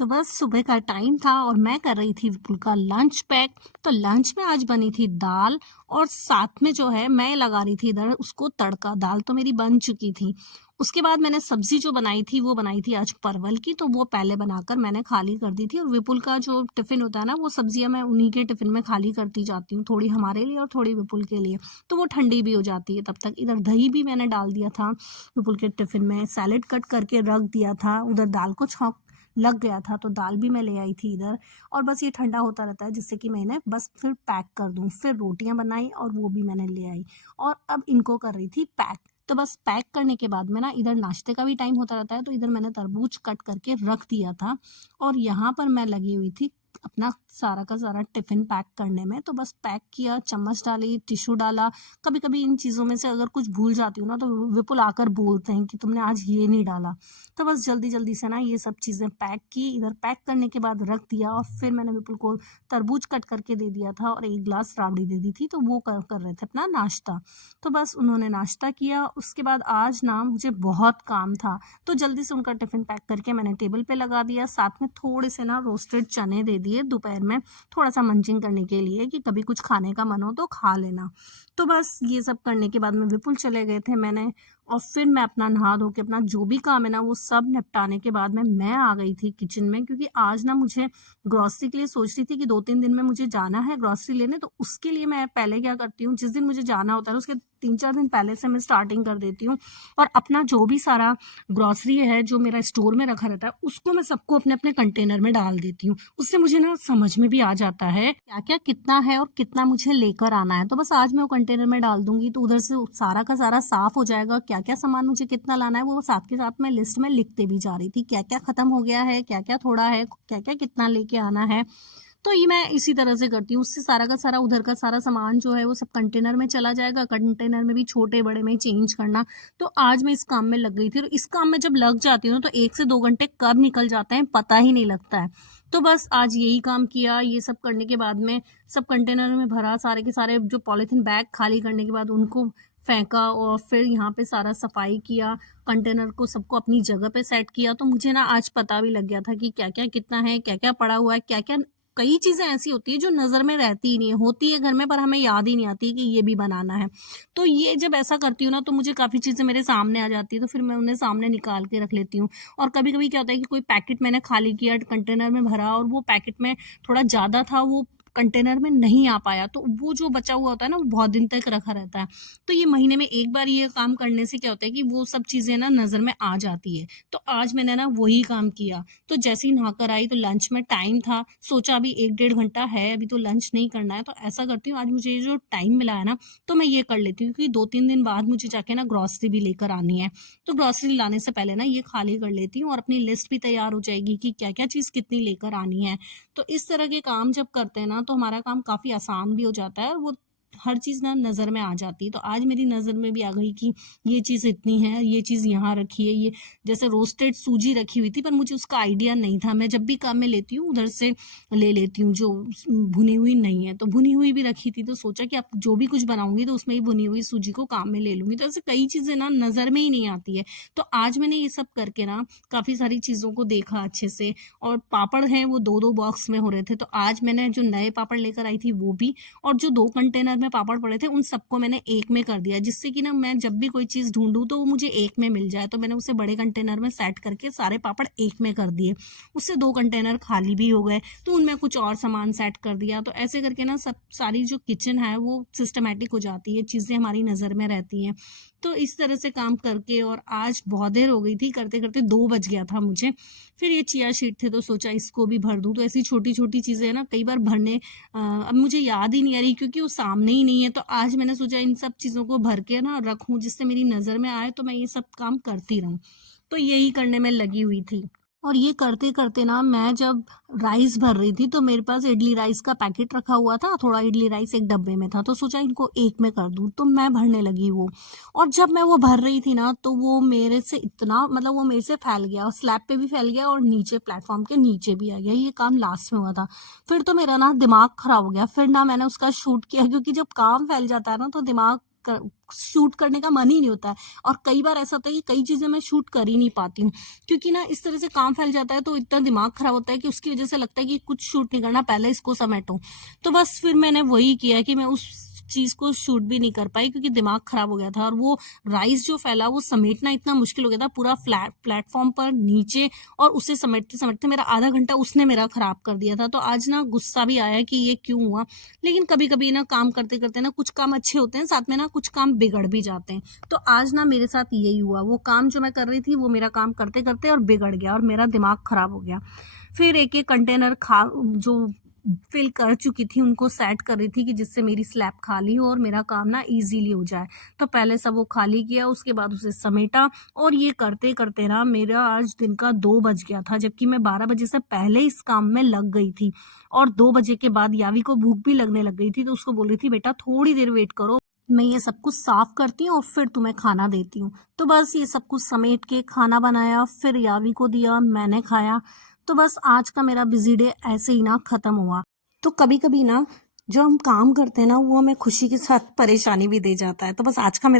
तो बस सुबह का टाइम था और मैं कर रही थी विपुल का लंच पैक। तो लंच में आज बनी थी दाल और साथ में जो है मैं लगा रही थी इधर उसको तड़का। दाल तो मेरी बन चुकी थी। उसके बाद मैंने सब्जी जो बनाई थी वो बनाई थी आज परवल की, तो वो पहले बनाकर मैंने खाली कर दी थी। और विपुल का जो टिफिन होता है ना, वो सब्जियां मैं उन्हीं के टिफिन में खाली करती जाती हूँ, थोड़ी हमारे लिए और थोड़ी विपुल के लिए। तो वो ठंडी भी हो जाती है तब तक। इधर दही भी मैंने डाल दिया था विपुल के टिफिन में, सैलेड कट करके रख दिया था। उधर दाल को छौंक लग गया था तो दाल भी मैं ले आई थी इधर। और बस ये ठंडा होता रहता है जिससे कि मैंने बस फिर पैक कर दूं। फिर रोटियां बनाई और वो भी मैंने ले आई और अब इनको कर रही थी पैक। तो बस पैक करने के बाद में ना इधर नाश्ते का भी टाइम होता रहता है, तो इधर मैंने तरबूज कट करके रख दिया था और यहाँ पर मैं लगी हुई थी अपना सारा का सारा टिफिन पैक करने में। तो बस पैक किया, चम्मच डाली, टिश्यू डाला। कभी कभी इन चीज़ों में से अगर कुछ भूल जाती हूँ ना तो विपुल आकर बोलते हैं कि तुमने आज ये नहीं डाला। तो बस जल्दी जल्दी से ना ये सब चीज़ें पैक की। इधर पैक करने के बाद रख दिया और फिर मैंने विपुल को तरबूज कट करके दे दिया था और एक ग्लास राबड़ी दे दी थी। तो वो कर रहे थे अपना नाश्ता। तो बस उन्होंने नाश्ता किया। उसके बाद आज ना मुझे बहुत काम था, तो जल्दी से उनका टिफिन पैक करके मैंने टेबल पे लगा दिया। साथ में थोड़े से ना रोस्टेड चने दे दिए दोपहर में, थोड़ा सा मंचिंग करने के लिए कि कभी कुछ खाने का मन हो तो खा लेना। तो बस ये सब करने के बाद में विपुल चले गए थे मैंने, और फिर मैं अपना नहा धो के अपना जो भी काम है ना वो सब निपटाने के बाद में मैं आ गई थी किचन में, क्योंकि आज ना मुझे ग्रोसरी के लिए सोच रही थी कि 2-3 दिन में मुझे जाना है ग्रोसरी लेने। तो उसके लिए मैं पहले क्या करती हूँ, जिस दिन मुझे जाना होता है उसके 3-4 दिन पहले से मैं स्टार्टिंग कर देती हूँ और अपना जो भी सारा ग्रोसरी है जो मेरा स्टोर में रखा रहता है उसको मैं सबको अपने अपने कंटेनर में डाल देती हूँ। उससे मुझे ना समझ में भी आ जाता है क्या क्या कितना है और कितना मुझे लेकर आना है। तो बस आज मैं वो कंटेनर में डाल दूंगी तो उधर से सारा का सारा साफ हो जाएगा। क्या क्या सामान मुझे कितना लाना है वो साथ के साथ मैं लिस्ट में लिखते भी जा रही थी, क्या क्या खत्म हो गया है, क्या क्या थोड़ा है, क्या क्या कितना लेके आना है। तो ये मैं इसी तरह से करती हूँ। उससे सारा का सारा उधर का सारा सामान जो है वो सब कंटेनर में चला जाएगा। कंटेनर में भी छोटे बड़े में चेंज करना। तो आज मैं इस काम में लग गई थी और इस काम में जब लग जाती हूँ तो 1 से 2 घंटे कब निकल जाते हैं पता ही नहीं लगता है। तो बस आज यही काम किया। ये सब करने के बाद में सब कंटेनर में भरा, सारे के सारे जो पॉलिथीन बैग खाली करने के बाद उनको फेंका और फिर यहाँ पे सारा सफाई किया, कंटेनर को सबको अपनी जगह पे सेट किया। तो मुझे ना आज पता भी लग गया था कि क्या क्या कितना है, क्या क्या पड़ा हुआ है, क्या क्या। कई चीजें ऐसी होती है जो नजर में रहती ही नहीं है, होती है घर में पर हमें याद ही नहीं आती कि ये भी बनाना है। तो ये जब ऐसा करती हूँ ना तो मुझे काफी चीजें मेरे सामने आ जाती है, तो फिर मैं उन्हें सामने निकाल के रख लेती हूँ। और कभी कभी क्या होता है कि कोई पैकेट मैंने खाली किया, कंटेनर में भरा और वो पैकेट में थोड़ा ज्यादा था, वो कंटेनर में नहीं आ पाया, तो वो जो बचा हुआ होता है ना वो बहुत दिन तक रखा रहता है। तो ये महीने में एक बार ये काम करने से क्या होता है कि वो सब चीजें ना नजर में आ जाती है। तो आज मैंने ना वही काम किया। तो जैसे ही नहाकर आई तो लंच में टाइम था, सोचा अभी 1-1.5 घंटा है, अभी तो लंच नहीं करना है। तो ऐसा करती हूँ आज मुझे ये जो टाइम मिला है ना तो मैं ये कर लेती हूँ, क्योंकि 2-3 दिन बाद मुझे जाके ना ग्रोसरी भी लेकर आनी है। तो ग्रोसरी लाने से पहले ना ये खाली कर लेती हूँ और अपनी लिस्ट भी तैयार हो जाएगी कि क्या क्या चीज कितनी लेकर आनी है। तो इस तरह के काम जब करते हैं ना तो हमारा काम काफी आसान भी हो जाता है और वो हर चीज ना नजर में आ जाती है। तो आज मेरी नजर में भी आ गई कि ये चीज इतनी है, ये चीज यहाँ रखी है। ये जैसे रोस्टेड सूजी रखी हुई थी पर मुझे उसका आइडिया नहीं था। मैं जब भी काम में लेती हूँ उधर से ले लेती हूँ, जो भुनी हुई नहीं है। तो भुनी हुई भी रखी थी तो सोचा कि अब जो भी कुछ बनाऊंगी तो उसमें ही भुनी हुई सूजी को काम में ले लूंगी। तो ऐसे कई चीजें ना नजर में ही नहीं आती है। तो आज मैंने ये सब करके ना काफी सारी चीजों को देखा अच्छे से। और पापड़ हैं वो 2-2 बॉक्स में हो रहे थे, तो आज मैंने जो नए पापड़ लेकर आई थी वो भी, और जो 2 कंटेनर में पापड़ पड़े थे उन सबको मैंने एक में कर दिया, जिससे कि ना मैं जब भी कोई चीज ढूंढूं तो वो मुझे एक में मिल जाए। तो मैंने उसे बड़े कंटेनर में सेट करके सारे पापड़ एक में कर दिए। उससे 2 कंटेनर खाली भी हो गए, तो उनमें कुछ और सामान सेट कर दिया। तो ऐसे करके ना सब सारी जो किचन है वो सिस्टमेटिक हो जाती है, चीजें हमारी नजर में रहती हैं। तो इस तरह से काम करके, और आज बहुत देर हो गई थी, करते करते 2 बज गया था मुझे। फिर ये चिया शीट थे तो सोचा इसको भी भर दूं। तो ऐसी छोटी छोटी चीजें है ना कई बार भरने अब मुझे याद ही नहीं आ रही क्योंकि वो सामने ही नहीं है। तो आज मैंने सोचा इन सब चीजों को भर के ना रखूं जिससे मेरी नजर में आए तो मैं ये सब काम करती रहूं। तो यही करने में लगी हुई थी। और ये करते करते ना मैं जब राइस भर रही थी तो मेरे पास इडली राइस का पैकेट रखा हुआ था, थोड़ा इडली राइस एक डब्बे में था, तो सोचा इनको एक में कर दूं। तो मैं भरने लगी वो। और जब मैं वो भर रही थी ना तो वो मेरे से इतना, मतलब वो मेरे से फैल गया और स्लैब पे भी फैल गया और नीचे प्लेटफॉर्म के नीचे भी आ गया। ये काम लास्ट में हुआ था। फिर तो मेरा ना दिमाग खराब हो गया। फिर ना मैंने उसका शूट किया, क्योंकि जब काम फैल जाता है ना तो दिमाग शूट करने का मन ही नहीं होता है। और कई बार ऐसा होता है कि कई चीज़ें मैं शूट कर ही नहीं पाती हूँ, क्योंकि ना इस तरह से काम फैल जाता है तो इतना दिमाग खराब होता है कि उसकी वजह से लगता है कि कुछ शूट नहीं करना, पहले इसको समेटो। तो बस फिर मैंने वही किया कि मैं उस चीज़ को शूट भी नहीं कर पाई, क्योंकि दिमाग खराब हो गया था और वो राइस जो फैला वो समेटना इतना मुश्किल हो गया था पूरा प्लेटफॉर्म पर नीचे, और उसे समेटते समेटते मेरा आधा घंटा उसने मेरा खराब कर दिया था। तो आज ना गुस्सा भी आया कि ये क्यों हुआ। लेकिन कभी कभी ना काम करते करते ना कुछ काम अच्छे होते हैं, साथ में ना कुछ काम बिगड़ भी जाते हैं। तो आज ना मेरे साथ यही हुआ, वो काम जो मैं कर रही थी वो मेरा काम करते करते और बिगड़ गया और मेरा दिमाग खराब हो गया। फिर एक एक कंटेनर जो फिल कर चुकी थी उनको सेट कर रही थी कि जिससे मेरी स्लैब खाली हो और मेरा काम ना इजीली हो जाए। तो पहले सब वो खाली किया, उसके बाद उसे समेटा, और ये करते करते ना मेरा आज दिन का 2 बज गया था, जबकि मैं 12 बजे से पहले इस काम में लग गई थी। और 2 बजे के बाद यावी को भूख भी लगने लग गई थी, तो उसको बोल रही थी बेटा थोड़ी देर वेट करो, मैं ये सब कुछ साफ करती हूँ और फिर तुम्हें खाना देती हूँ। तो बस ये सब कुछ समेट के खाना बनाया, फिर यावी को दिया, मैंने खाया। तो बस आज का मेरा बिजी डे ऐसे ही ना खत्म हुआ। तो कभी कभी ना जो हम काम करते हैं ना वो हमें खुशी के साथ परेशानी भी दे जाता है। तो बस आज का मेरा